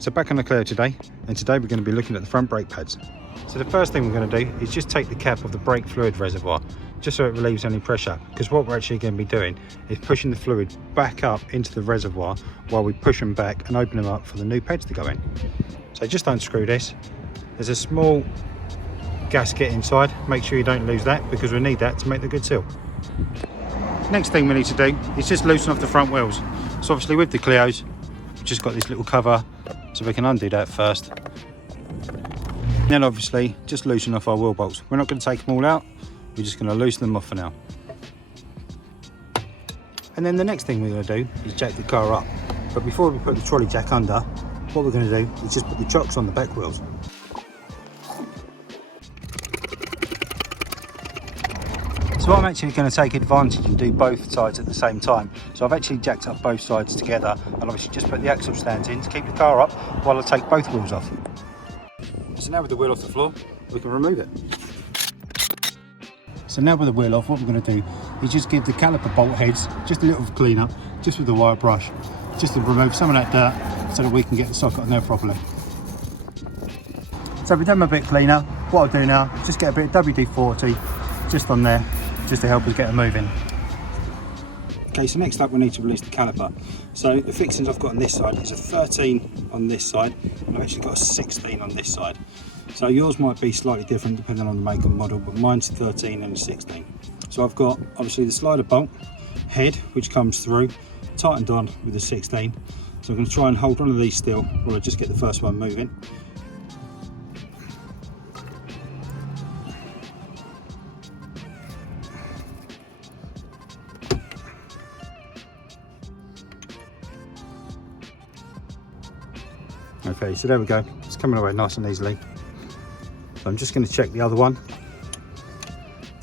So back on the Clio today, and today we're going to be looking at the front brake pads. So the first thing we're going to do is just take the cap of the brake fluid reservoir, just so it relieves any pressure, because what we're actually going to be doing is pushing the fluid back up into the reservoir while we push them back and open them up for the new pads to go in. So just unscrew this. There's a small gasket inside, make sure you don't lose that because we need that to make the good seal. Next thing we need to do is just loosen off the front wheels. So obviously with the Clios, we've just got this little cover, so we can undo that first. Then obviously just loosen off our wheel bolts. We're not going to take them all out, we're just going to loosen them off for now. And then the next thing we're going to do is jack the car up. But before we put the trolley jack under, what we're going to do is just put the chocks on the back wheels. So I'm actually going to take advantage and do both sides at the same time. So I've actually jacked up both sides together and obviously just put the axle stands in to keep the car up while I take both wheels off. So now with the wheel off the floor, we can remove it. So now with the wheel off, what we're going to do is just give the caliper bolt heads just a little clean up, just with the wire brush, just to remove some of that dirt so that we can get the socket on there properly. So we've done a bit cleaner. What I'll do now is just get a bit of WD-40 just on there, just to help us get it moving. Okay, so next up we need to release the caliper. So the fixings I've got on this side is a 13 on this side, and I've actually got a 16 on this side. So yours might be slightly different depending on the make and model, but mine's 13 and a 16. So I've got obviously the slider bolt head, which comes through, tightened on with the 16. So I'm going to try and hold one of these still while I just get the first one moving. Okay, so there we go, it's coming away nice and easily. So I'm just going to check the other one,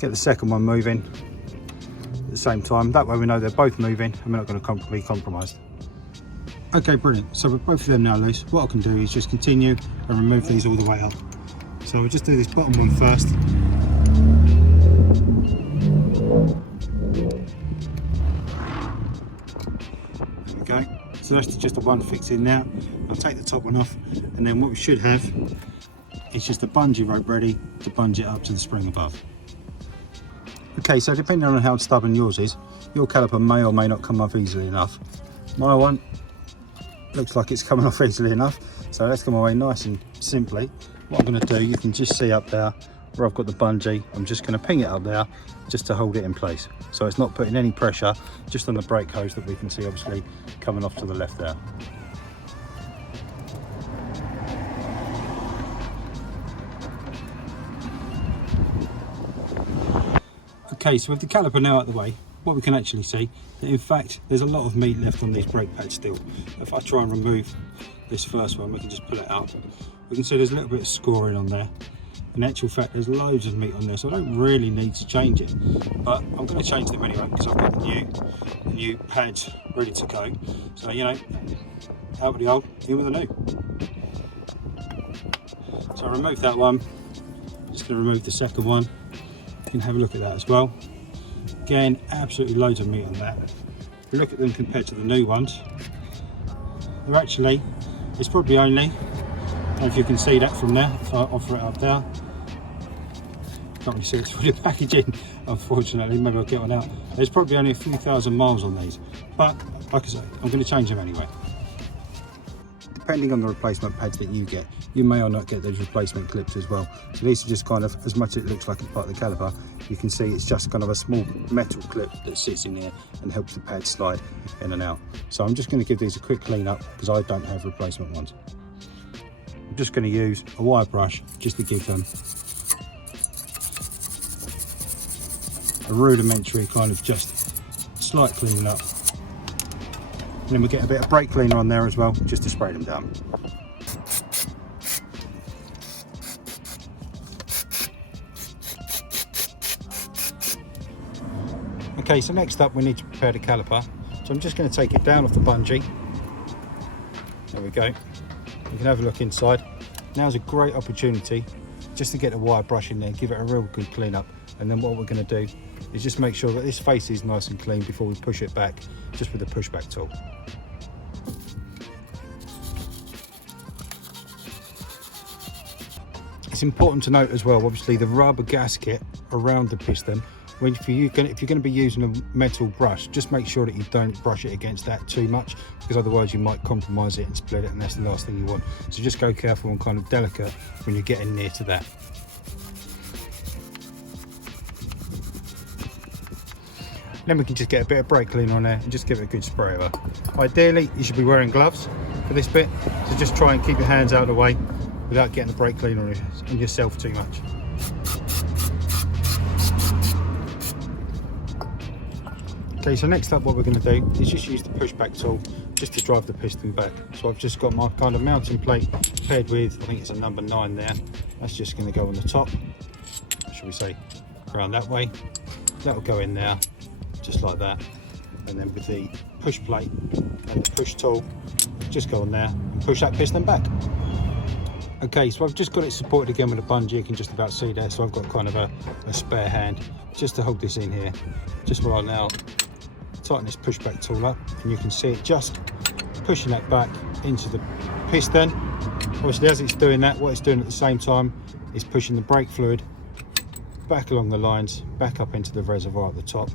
get the second one moving at the same time. That way we know they're both moving and we're not going to be compromised. Okay, brilliant. So with both of them now loose, what I can do is just continue and remove these all the way up. So we'll just do this bottom one first. There we go. So that's just the one fix in now. I'll take the top one off, and then what we should have is just a bungee rope ready to bunge it up to the spring above. Okay, so depending on how stubborn yours is, your caliper may or may not come off easily enough. My one looks like it's coming off easily enough, so let's come away nice and simply. What I'm going to do, you can just see up there where I've got the bungee, I'm just going to ping it up there just to hold it in place. So it's not putting any pressure, just on the brake hose that we can see obviously coming off to the left there. Okay, so with the caliper now out of the way, what we can actually see, that in fact there's a lot of meat left on these brake pads still. If I try and remove this first one, we can just pull it out. We can see there's a little bit of scoring on there. In actual fact, there's loads of meat on there, so I don't really need to change it. But I'm going to change them anyway because I've got the new pads ready to go. So, you know, out with the old, in with the new. So I remove that one. Just going to remove the second one. You can have a look at that as well. Again, absolutely loads of meat on that. If you look at them compared to the new ones, they're actually, it's probably only, I don't know if you can see that from there, if I offer it up there. Can't really see it through the packaging, unfortunately. Maybe I'll get one out. There's probably only a few thousand miles on these, but like I say, I'm going to change them anyway. Depending on the replacement pads that you get, you may or not get those replacement clips as well. So these are just kind of, as much as it looks like it's part of the caliper, you can see it's just kind of a small metal clip that sits in here and helps the pad slide in and out. So I'm just going to give these a quick clean up because I don't have replacement ones. I'm just going to use a wire brush just to give them a rudimentary kind of just slight cleaning up. And then we get a bit of brake cleaner on there as well, just to spray them down. Okay, so next up we need to prepare the caliper. So I'm just going to take it down off the bungee. There we go. You can have a look inside. Now's a great opportunity just to get the wire brush in there, give it a real good clean up. And then what we're going to do is just make sure that this face is nice and clean before we push it back, just with the pushback tool. It's important to note as well, obviously the rubber gasket around the piston, if you're going to be using a metal brush, just make sure that you don't brush it against that too much, because otherwise you might compromise it and split it, and that's the last thing you want. So just go careful and kind of delicate when you're getting near to that. Then we can just get a bit of brake cleaner on there and just give it a good spray over. Ideally, you should be wearing gloves for this bit, so just try and keep your hands out of the way without getting the brake cleaner on yourself too much. Okay, so next up what we're going to do is just use the pushback tool just to drive the piston back. So I've just got my kind of mounting plate paired with, I think it's a number 9 there. That's just going to go on the top, should we say, around that way. That'll go in there, just like that. And then with the push plate and the push tool, just go on there and push that piston back. Okay, so I've just got it supported again with a bungee, you can just about see there. So I've got kind of a spare hand just to hold this in here. Just while I now tighten this pushback tool up, and you can see it just pushing that back into the piston. Obviously as it's doing that, what it's doing at the same time is pushing the brake fluid back along the lines, back up into the reservoir at the top.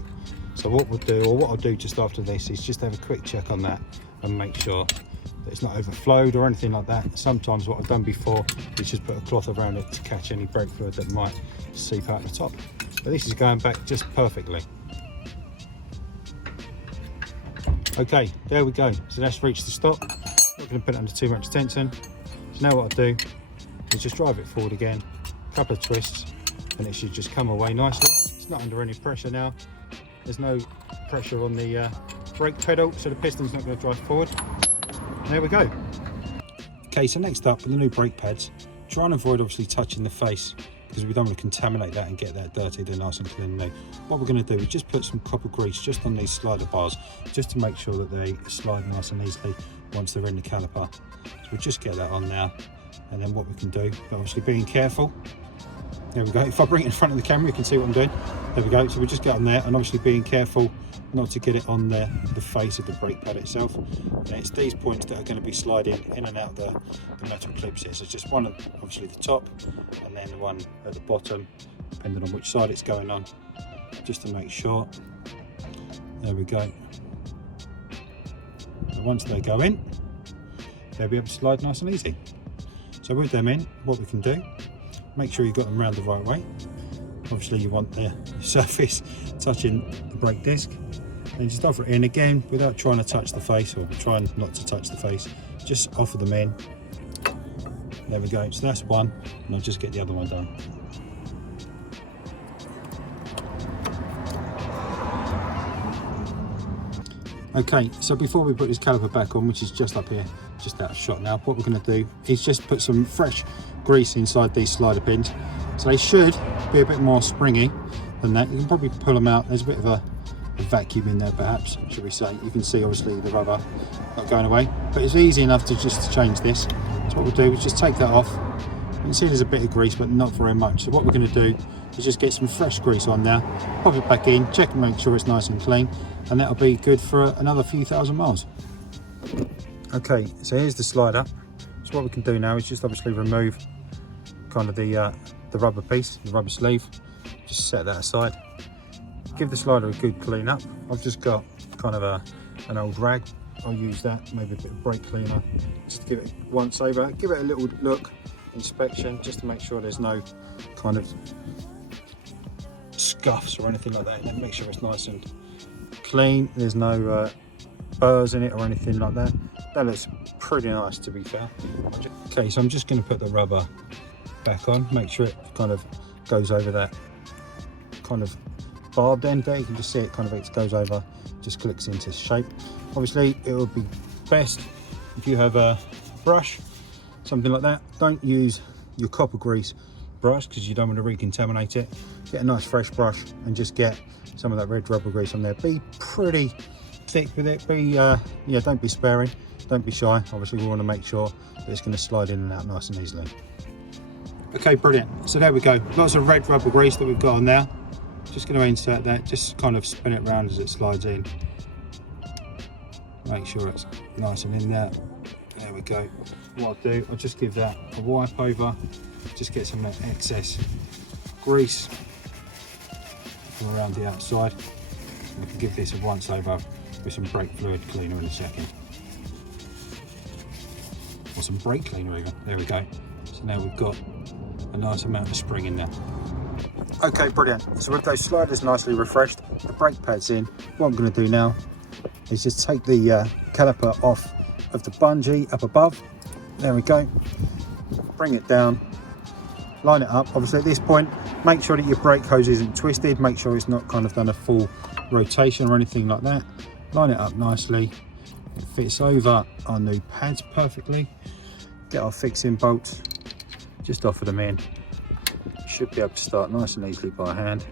So what we'll do, or what I'll do just after this, is just have a quick check on that and make sure that it's not overflowed or anything like that. Sometimes what I've done before is just put a cloth around it to catch any brake fluid that might seep out the top. But this is going back just perfectly. Okay, there we go. So that's reached the stop. Not going to put it under too much tension. So now what I'll do is just drive it forward again, a couple of twists, and it should just come away nicely. It's not under any pressure now. There's no pressure on the brake pedal, so the piston's not going to drive forward. There we go. Okay, so next up with the new brake pads, try and avoid obviously touching the face, because we don't want to contaminate that and get that dirty. They're nice and clean new. What we're going to do is just put some copper grease just on these slider bars, just to make sure that they slide nice and easily once they're in the caliper. So we'll just get that on now, and then what we can do, but obviously being careful. There we go. If I bring it in front of the camera, you can see what I'm doing. There we go. So we just get on there, and obviously being careful not to get it on the face of the brake pad itself. And it's these points that are going to be sliding in and out the metal clips here. So it's just one at obviously the top, and then the one at the bottom, depending on which side it's going on, just to make sure. There we go. So once they go in, they'll be able to slide nice and easy. So with them in, what we can do, make sure you've got them round the right way. Obviously you want the surface touching the brake disc, and just offer it in again without trying to touch the face, or trying not to touch the face. Just offer them in. There we go. So that's one, and I'll just get the other one done. Okay, so before we put this caliper back on, which is just up here, just out of shot now, what we're going to do is just put some fresh grease inside these slider pins. So they should be a bit more springy than that. You can probably pull them out. There's a bit of a vacuum in there perhaps, should we say. You can see obviously the rubber not going away, but it's easy enough to just change this. So what we'll do is just take that off. You can see there's a bit of grease, but not very much. So what we're going to do is just get some fresh grease on now, pop it back in, check and make sure it's nice and clean, and that'll be good for another few thousand miles. Okay, so here's the slider. So what we can do now is just obviously remove kind of the rubber piece, the rubber sleeve. Just set that aside. Give the slider a good clean up. I've just got kind of an old rag. I'll use that, maybe a bit of brake cleaner, just to give it once over. Give it a little look, inspection, just to make sure there's no kind of scuffs or anything like that. And make sure it's nice and clean. There's no burrs in it or anything like that. That looks pretty nice, to be fair. Okay, so I'm just going to put the rubber back on, make sure it kind of goes over that kind of barbed end there. You can just see it kind of, it goes over, just clicks into shape. Obviously it would be best if you have a brush, something like that. Don't use your copper grease brush because you don't want to recontaminate it. Get a nice fresh brush and just get some of that red rubber grease on there. Be pretty thick with it. Yeah, don't be sparing, don't be shy. Obviously we want to make sure that it's going to slide in and out nice and easily. Okay, brilliant. So there we go. Lots of red rubber grease that we've got on there. Just going to insert that, just kind of spin it around as it slides in. Make sure it's nice and in there. There we go. What I'll do, I'll just give that a wipe over just get some excess grease from around the outside. We can give this a once over with some brake fluid cleaner in a second. Or some brake cleaner even, there we go. So now we've got a nice amount of spring in there. Okay, brilliant. So with those sliders nicely refreshed, the brake pads in, what I'm going to do now is just take the caliper off of the bungee up above. There we go. Bring it down, line it up. Obviously at this point, make sure that your brake hose isn't twisted, make sure it's not kind of done a full rotation or anything like that. Line it up nicely. It fits over our new pads perfectly. Get our fixing bolts, just offer them in. Should be able to start nice and easily by hand.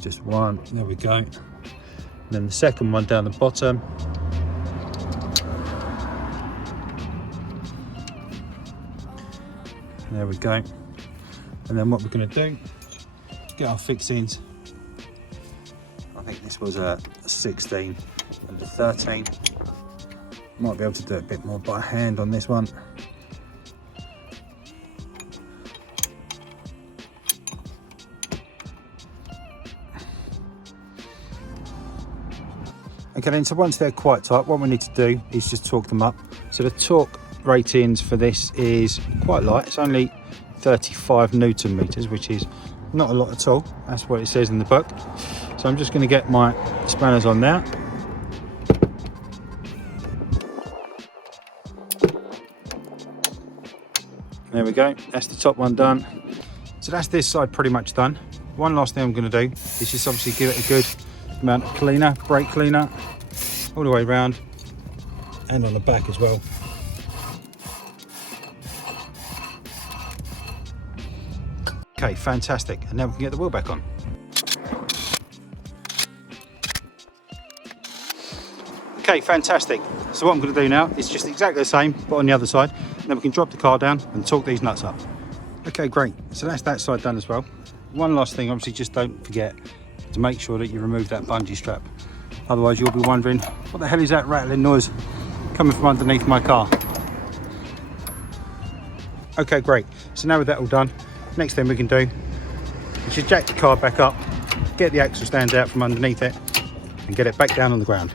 Just one, there we go. And then the second one down the bottom. There we go. And then what we're going to do, get our fixings. I think this was a 16 and a 13. Might be able to do a bit more by hand on this one. Okay then, so once they're quite tight, what we need to do is just torque them up. So the torque ratings for this is quite light. It's only 35 Newton meters, which is not a lot at all. That's what it says in the book. So I'm just going to get my spanners on now. There we go, that's the top one done. So that's this side pretty much done. One last thing I'm going to do is just obviously give it a good amount of cleaner, brake cleaner, all the way around and on the back as well. Okay, fantastic. And now we can get the wheel back on. Okay, fantastic. So what I'm going to do now is just exactly the same, but on the other side. Then we can drop the car down and torque these nuts up. Okay, great. So that's that side done as well. One last thing, obviously, just don't forget to make sure that you remove that bungee strap. Otherwise, you'll be wondering, what the hell is that rattling noise coming from underneath my car? Okay, great. So now with that all done, next thing we can do is just jack the car back up, get the axle stands out from underneath it, and get it back down on the ground.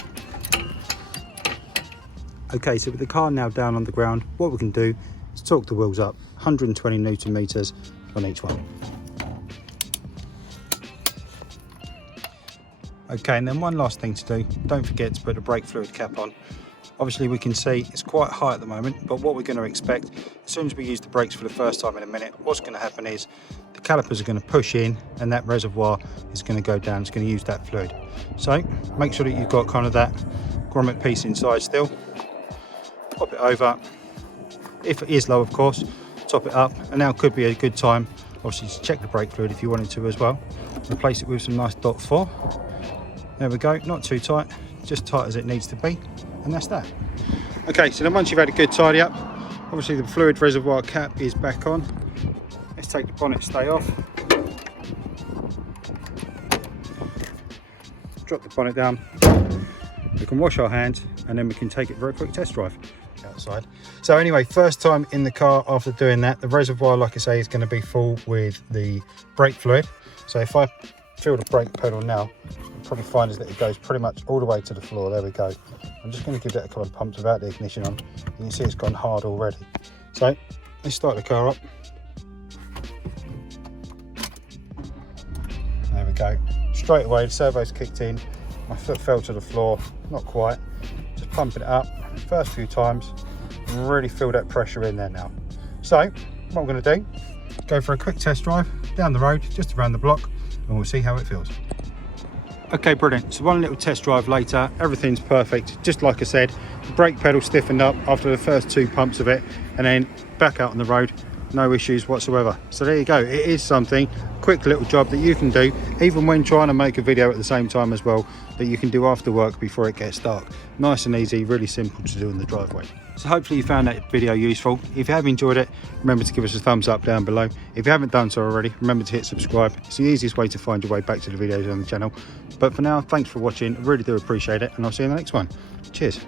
Okay, so with the car now down on the ground, what we can do is torque the wheels up, 120 Newton meters on each one. Okay, and then one last thing to do, don't forget to put the brake fluid cap on. Obviously we can see it's quite high at the moment, but what we're going to expect, as soon as we use the brakes for the first time in a minute, what's going to happen is the calipers are going to push in and that reservoir is going to go down, it's going to use that fluid. So make sure that you've got kind of that grommet piece inside still. Pop it over, if it is low of course, top it up, and now could be a good time obviously to check the brake fluid if you wanted to as well. Replace it with some nice dot 4. There we go, not too tight, just tight as it needs to be, and that's that. Okay, so then once you've had a good tidy up, obviously the fluid reservoir cap is back on. Let's take the bonnet stay off. Drop the bonnet down. We can wash our hands and then we can take it for a quick test drive outside. So anyway, first time in the car after doing that, the reservoir, like I say, is going to be full with the brake fluid. So if I feel the brake pedal now, you'll probably find is that it goes pretty much all the way to the floor. There we go. I'm just going to give that a couple of pumps without the ignition on. You can see it's gone hard already. So let's start the car up. There we go. Straight away the servo's kicked in. My foot fell to the floor, not quite. Just pumping it up first few times and really feel that pressure in there now. So what I'm going to do, go for a quick test drive down the road, just around the block, and we'll see how it feels. Okay, brilliant. So one little test drive later, everything's perfect. Just like I said, the brake pedal stiffened up after the first 2 pumps of it, and then back out on the road, no issues whatsoever. So there you go. It is something, quick little job that you can do, even when trying to make a video at the same time as well, that you can do after work before it gets dark. Nice and easy, really simple to do in the driveway. So hopefully you found that video useful. If you have enjoyed it, remember to give us a thumbs up down below. If you haven't done so already, remember to hit subscribe. It's the easiest way to find your way back to the videos on the channel. But for now, thanks for watching. I really do appreciate it, and I'll see you in the next one. Cheers.